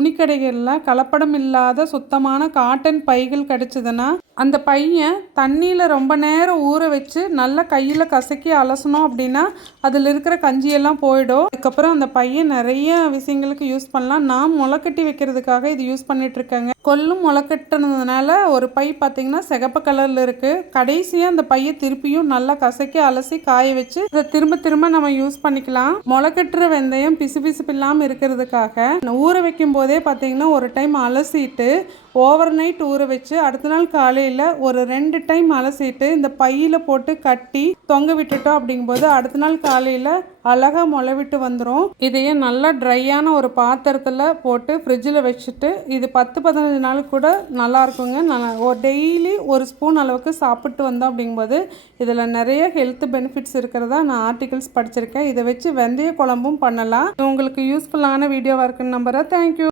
துணிக்கடைகளில் கலப்படம் இல்லாத சுத்தமான காட்டன் பைகள் கிடச்சிதுன்னா அந்த பையன் தண்ணியில் ரொம்ப நேரம் ஊற வச்சு நல்லா கையில் கசக்கி அலசணும் அப்படின்னா அதில் இருக்கிற கஞ்சியெல்லாம் போயிடும். அதுக்கப்புறம் அந்த பையன் நிறைய விஷயங்களுக்கு யூஸ் பண்ணலாம். நான் முளைக்கட்டி வைக்கிறதுக்காக இது யூஸ் பண்ணிகிட்ருக்கேங்க கொல்லும் முளைக்கட்டுனதுனால ஒரு பை பார்த்திங்கன்னா சிகப்பு கலரில் இருக்குது கடைசியாக அந்த பையை திருப்பியும் நல்லா கசக்கி அலசி காய வச்சு இதை திரும்ப திரும்ப நம்ம யூஸ் பண்ணிக்கலாம். முளைக்கட்டுற வெந்தயம் பிசு பிசுப்பு இல்லாமல் இருக்கிறதுக்காக ஊற வைக்கும் போது பார்த்தீங்கன்னா ஒரு டைம் அலசிட்டு ஓவர் நைட் ஊற வச்சு அடுத்த நாள் காலையில் ஒரு ரெண்டு டைம் அலசிட்டு இந்த பையில் போட்டு கட்டி தொங்க விட்டுட்டோம் அப்படிங்கும்போது அடுத்த நாள் காலையில் அழகாக முளைவிட்டு வந்துடும் இதையே நல்லா ட்ரையான ஒரு பாத்திரத்தில் போட்டு ஃப்ரிட்ஜில் வச்சுட்டு இது பத்து பதினஞ்சு நாள் கூட நல்லா இருக்குங்க. நல்லா ஒரு டெய்லி ஒரு ஸ்பூன் அளவுக்கு சாப்பிட்டு வந்தோம் அப்படிங்கும்போது இதில் நிறைய ஹெல்த் பெனிஃபிட்ஸ் இருக்கிறதா நான் ஆர்டிகல்ஸ் படிச்சிருக்கேன். இதை வச்சு வெந்தய குழம்பும் பண்ணலாம். உங்களுக்கு யூஸ்ஃபுல்லான வீடியோவாக இருக்குன்னு நம்புகிறேன் தேங்க்யூ